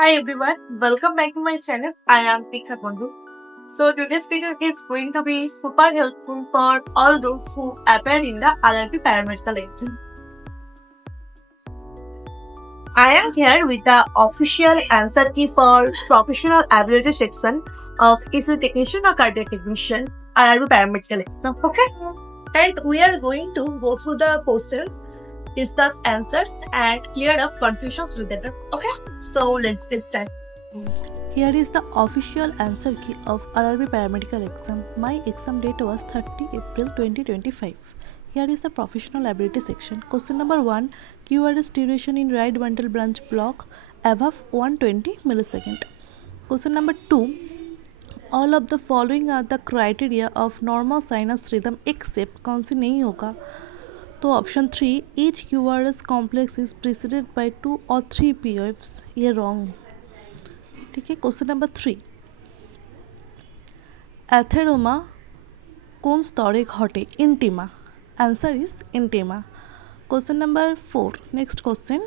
Hi everyone, welcome back to my channel. I am Tikha Bandhu. So today's video is going to be super helpful for all those who appear in the RRB paramedical exam. I am here with the official answer key for professional ability section of ECG technician or cardiac technician RRB paramedical exam. Okay, and we are going to go through the questions, discuss answers, and clear up confusions together. Okay, so let's get started. Here is the official answer key of RRB paramedical exam. My exam date was 30 April 2025. Here is the professional ability section. Question number 1. QRS duration in right bundle branch block above 120 millisecond. Question number 2. All of the following are the criteria of normal sinus rhythm except कौन सी नहीं होगा. तो option 3 each QRS complex is preceded by 2 or 3 POFs. ये wrong. ठीक है. Question number 3. Atheroma কোন স্তরে ঘটে? Intima. Answer is intima. Question number 4. Next question.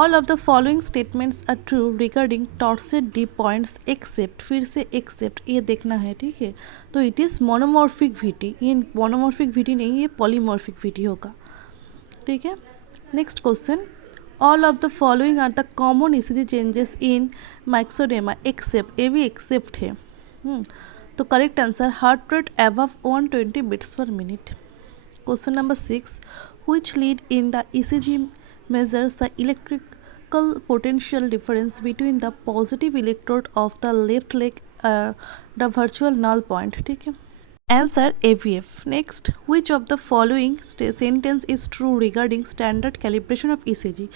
All of the following statements are true regarding torsade de points except. फिर से except ये देखना है. ठीक है. तो इट इज़ मोनोमॉर्फिक वीटी. ये मोनोमॉर्फिक वीटी नहीं, ये पॉलीमॉर्फिक वीटी होगा. ठीक है. Next question. All of the following are the common ECG changes in myxoedema except. ये भी एक्सेप्ट है. तो correct answer heart rate above 120 beats per minute. Question number 6. which lead in the ECG measures the electrical potential difference between the positive electrode of the left leg the virtual null point. ठीक है. Answer AVF. Next, which of the following sentence is true regarding standard calibration of ECG?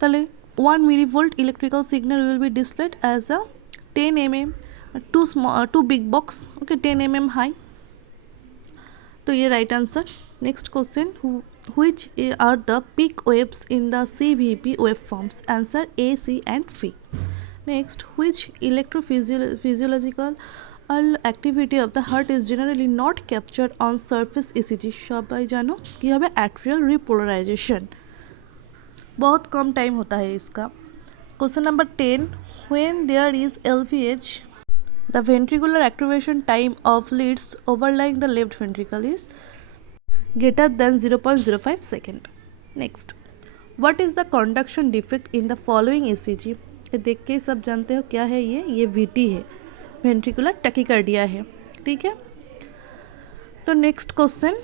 তাহলে 1 millivolt electrical signal will be displayed as a 10 mm, two big box. Okay, 10 mm high. तो ये right answer. Next question. Which are the peak waves in the CVP waveforms? Answer A, C and V. Next, which electrophysiological activity of the heart is generally not captured on surface ECG? সবাই জানো কি হবে? atrial repolarization. बहुत कम time होता है इसका. Question number 10. when there is LVH, the ventricular activation time of leads overlying the left ventricle is greater than 0.05 second. Next, what is the conduction defect in the following ECG? ये देख के सब जानते हो क्या है ये VT है, वेंट्रिकुलर टैकीकार्डिया है. ठीक है. तो next question.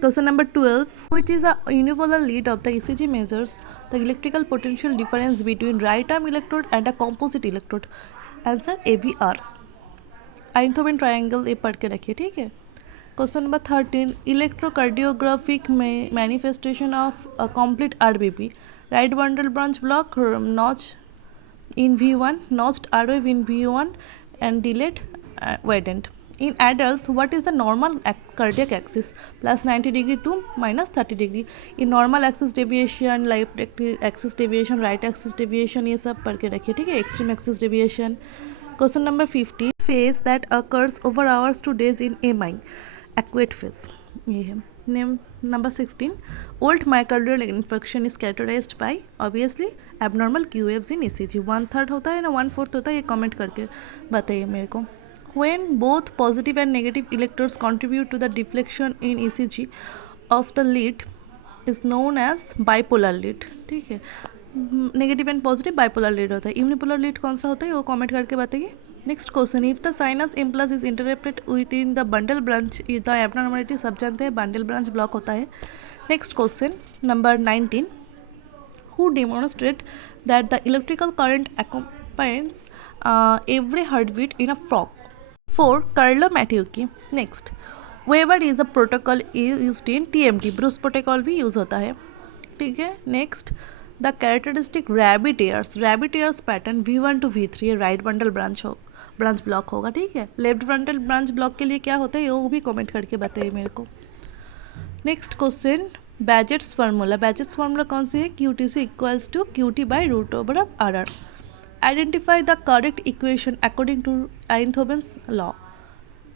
Question number 12. Which is a unipolar lead of the ECG measures the electrical potential difference between right arm electrode and a composite electrode? Answer AVR. Einthoven triangle ये पढ़ के रखिए. ठीक है. Question number 13. Electrocardiographic manifestation of a complete RBP. Right bundle branch block, notch in V1, notched R wave in V1 and delayed widened. In adults, what is the normal cardiac axis? Plus 90 degree to minus 30 degree. In normal axis deviation, left axis deviation, right axis deviation, ये सब पढ़ के रखिए. ठीक है. Extreme axis deviation. Question number 15. Phase that occurs over hours to days in AMI. Aquate phase. ये है. Name number 16. Old myocardial infarction is characterized by obviously abnormal Q waves in ECG. 1/3 होता है ना 1/4 होता है, ये कमेंट करके बताइए मेरे को. When both positive and negative electrodes contribute to the deflection in ECG of the lead is known as bipolar lead. ठीक है. Negative and positive bipolar lead होता है. यूनिपोलर लीड कौन सा होता है वो कमेंट करके बताइए. Next question. If the sinus impulse is interrupted with in the bundle branch the abnormality. सब जानते हैं बंडल ब्रांच ब्लॉक होता है. Next question number 19. Who demonstrate that the electrical current accompanies every heartbeat in a frog? 4. Carlo Matteucci. Next, Weber is a protocol used in TMT. Bruce protocol भी use होता है. ठीक है. Next, the characteristic rabbit ears pattern V1 to V3 right bundle branch block होगा. ठीक है. Left bundle branch block के लिए क्या होता है वो भी कमेंट करके बताइए मेरे को. Next question. बैजेट्स फार्मूला कौन सी है? QTC equals to QT by root over of RR. Identify the correct equation according to Einthoven's law.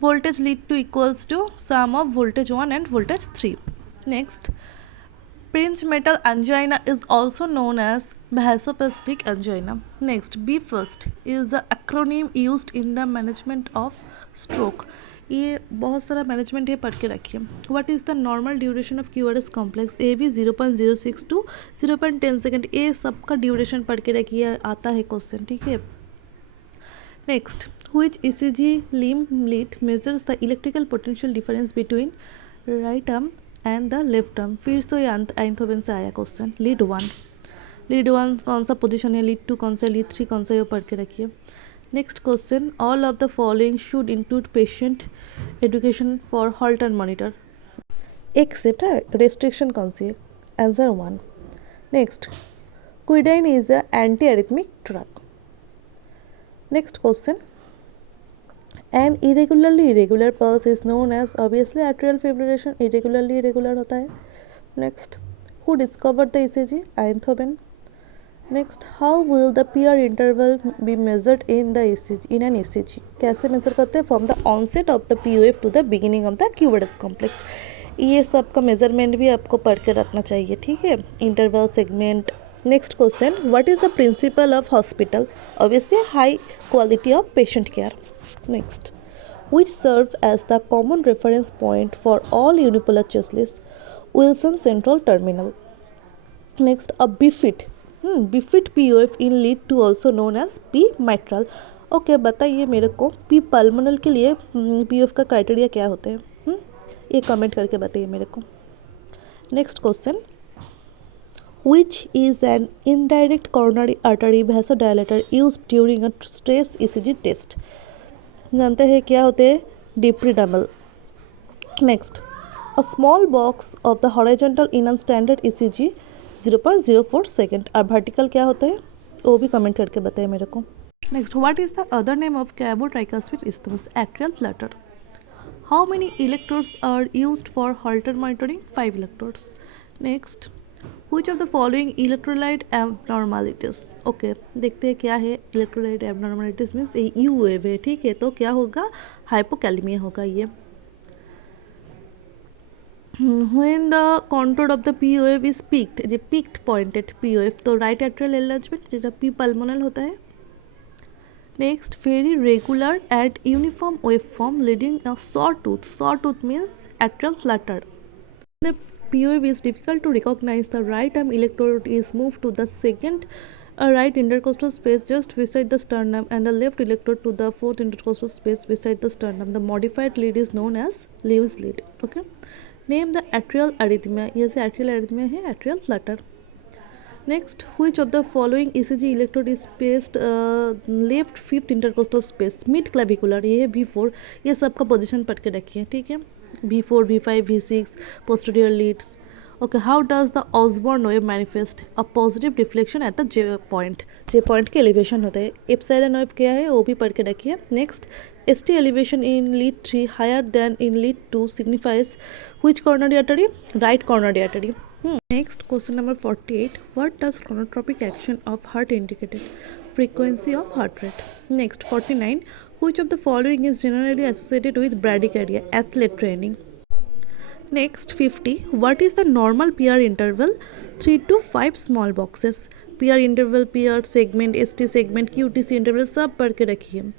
Voltage lead to equals to sum of voltage 1 and voltage 3. Next, Fringe metal angina is also known as vasospastic angina. Next, BFIRST is the acronym used in the management of stroke. ये बहुत सारा management ये पढ़ के रखिए. What is the normal duration of QRS complex? A B 0.06 to 0.10 second. ये सबका duration पढ़ के रखिए, आता है क्वेश्चन, ठीक है. Next, which ECG limb lead measures the electrical potential difference between right arm and the left arm? फिर से आइंथोवेन से आया क्वेश्चन. लीड वन कौन सा पोजीशन है, लीड 2 कौन सा, लीड 3 कौन सा, ये पढ़ के रखिए. Next question, all of the following should include patient education for Holter monitor except restriction कौन सी है? Answer 1. Next, quinidine is a anti arrhythmic drug. Next question, an irregularly irregular pulse is known as obviously atrial fibrillation. irregularly irregular होता है. Next, who discovered the ECG? Einthoven. Next, how will the PR interval be measured in the ECG? In an ECG कैसे major करते हैं? From the onset of the POF to the beginning of the QRS complex. ये सब का measurement भी आपको पढ़ के रखना चाहिए, ठीक है. Interval segment. Next question, what is the principle of hospital? Obviously high quality of patient care. Next, which serve as the common reference point for all unipolar chest lists? Wilson Central Terminal. Next, a BFIT. BFIT POF in lead 2 also known as P mitral. Okay, बताइए मेरे को P pulmonal के लिए POF का criteria क्या होते हैं? ये कमेंट करके बताइए मेरे को. Next question, which is an indirect coronary artery vasodilator used during a stress ECG test? जानते हैं क्या होते हैं? Dipyridamole. Next, a small box of the horizontal in a standard ECG 0.04 second. और वर्टिकल क्या होता है? वो भी कमेंट करके बताइए मेरे को. Next, what is the other name of cavo tricuspid isthmus? Atrial flutter. How many electrodes are used for Holter monitoring? 5 electrodes. Next, which of the following electrolyte abnormalities? Okay, देखते हैं क्या है electrolyte abnormalities. मीन्स ये U wave है, ठीक है. तो क्या होगा? हाइपोकैलेमिया होगा ये. when the contour of the POF is peaked, जो peaked pointed POF, तो right atrial enlargement जैसा P pulmonal होता है. Next, very regular and uniform waveform leading a sawtooth. sawtooth means atrial flutter. The POF is difficult to recognize. The right arm electrode is moved to the second right intercostal space just beside the sternum and the left electrode to the fourth intercostal space beside the sternum. The modified lead is known as Lewis lead. Okay. Name the atrial arrhythmia. Yes, atrial arrhythmia है atrial flutter. Next, which of the following ECG electrode is placed left fifth intercostal space? Mid clavicular. ये है V4. ये सबका position पढ़ के रखिए, ठीक है. V4, V5, V6, posterior leads. Okay, how does the Osborn wave manifest? A positive deflection at the J point. J point के elevation होता है. Epsilon wave क्या है वो भी पढ़ के रखिए. Next, ST elevation in lead 3 higher than in lead 2 signifies which coronary artery? Right coronary artery. Next, question number 48. What does chronotropic action of heart indicate? Frequency of heart rate. Next, 49. Which of the following is generally associated with bradycardia? Athlete training. Next, 50. What is the normal PR interval? 3 to 5 small boxes. PR interval, PR segment, ST segment, QTC interval सब पढ़ के रखिए.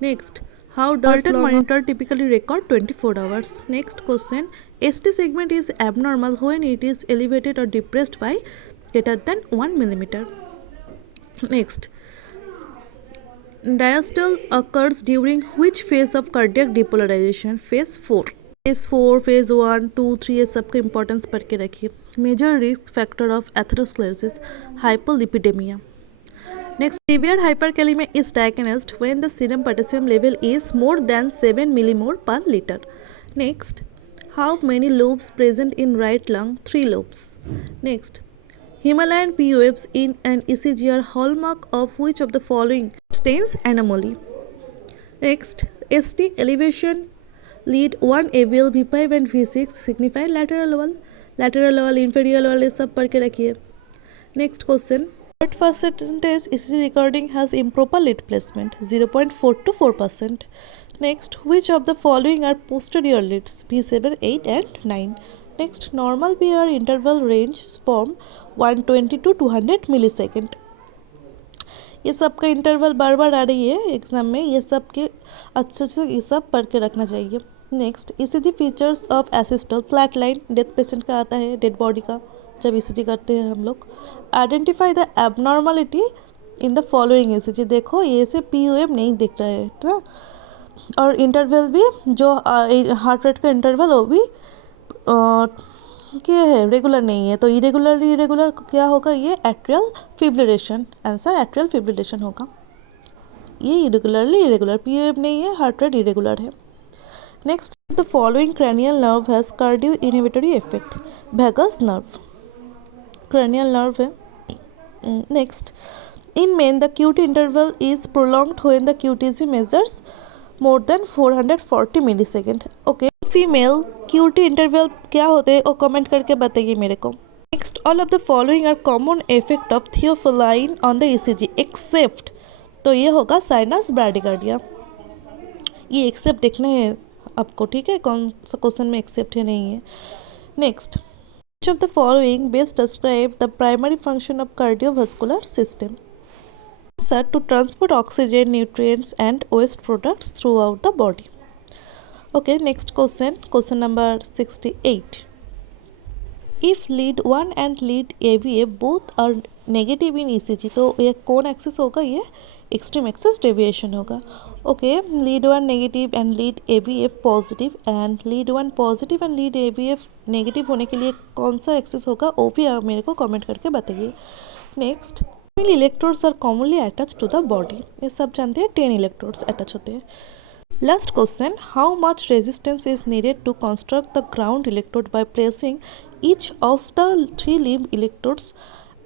Next, how does Holter monitor typically record 24 hours? Next question, ST segment is abnormal when it is elevated or depressed by greater than 1 millimeter. Next, diastole occurs during which phase of cardiac depolarization? Phase 4. Phase 4, phase 1, 2, 3 ये सबका importance पढ़ के रखिए. Major risk factor of atherosclerosis, hypolipidemia. Next, severe hyperkalemia is diagnosed when the serum potassium level is more than 7 millimole per liter. Next, how many lobes present in right lung? 3 lobes. Next, Himalayan POFs in an ECG are hallmark of which of the following substance anomaly? Next, ST elevation lead 1 AVL, V5 and V6 signify lateral wall, inferior wall, ये सब पढ़ के रखिए. Next question, what percentage ECG recording has improper lead placement? 0.4 to 4%. Next, which of the following are posterior leads? V7, 8 and 9. Next normal PR interval range from 120 to 200 millisecond. ये सब का interval बार बार आ रही है एग्जाम में, ये सब के अच्छे से ये सब पढ़ के रखना चाहिए। Next ECG features of asystole flat line, death patient का आता है, डेड बॉडी का जब ईसीजी करते हैं हम लोग। Identify the abnormality in the following ECG, देखो ये से पी वेव नहीं दिख रहा है ना, और इंटरवल भी जो हार्ट रेट का इंटरवल वो भी क्या है, रेगुलर नहीं है। तो इरेगुलर क्या होगा, ये atrial fibrillation, answer atrial fibrillation होगा। ये इरेगुलर पी वेव नहीं है, हार्ट रेट इरेगुलर है। Next the following cranial nerve has cardio inhibitory effect, vagus nerve cranial nerve है। Next in men the QT interval is prolonged when the QTc measures more than 440 millisecond. Okay, female QT interval क्या होते हैं वो comment करके बताइए मेरे को। Next all of the following are common effect of theophylline on the ECG except, तो ये होगा साइनस ब्रैडिकार्डिया। ये एक्सेप्ट देखना है आपको, ठीक है, कौन सा क्वेश्चन में एक्सेप्ट है नहीं है। Next which of the following best describe the primary function of cardiovascular system? Sir, to transport oxygen, nutrients and waste products throughout the body. Okay, next question number 68. If lead 1 and lead AVF both are negative in ECG, तो ये कौन axis होगा, ये extreme axis deviation होगा। Okay, lead 1 negative and lead AVF positive, and lead 1 positive and lead AVF negative होने के लिए कौन सा एक्सिस होगा वो भी आप मेरे को कमेंट करके बताइए। Next electrodes are commonly attach to the body, ये सब जानते हैं 10 इलेक्ट्रोड्स अटैच होते हैं। Last question, how much resistance is needed to construct the ground electrode by placing each of the 3 लीव electrodes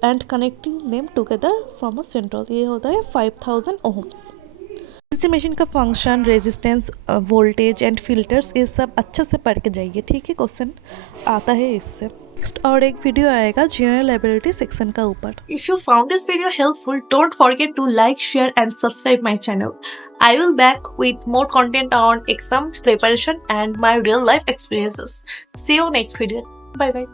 and connecting them together from a central, ये होता है 5000 ओम्स। इसी मशीन का function, resistance, voltage and filters, ये सब अच्छे से पढ़ के जाइए, ठीक है, क्वेश्चन आता है इससे। नेक्स्ट और एक वीडियो आएगा जनरल एबिलिटी सेक्शन का ऊपर। If you found this video helpful, don't forget to like, share and subscribe my channel. I will back with more content on exam preparation and my real life experiences. See you next video. Bye bye.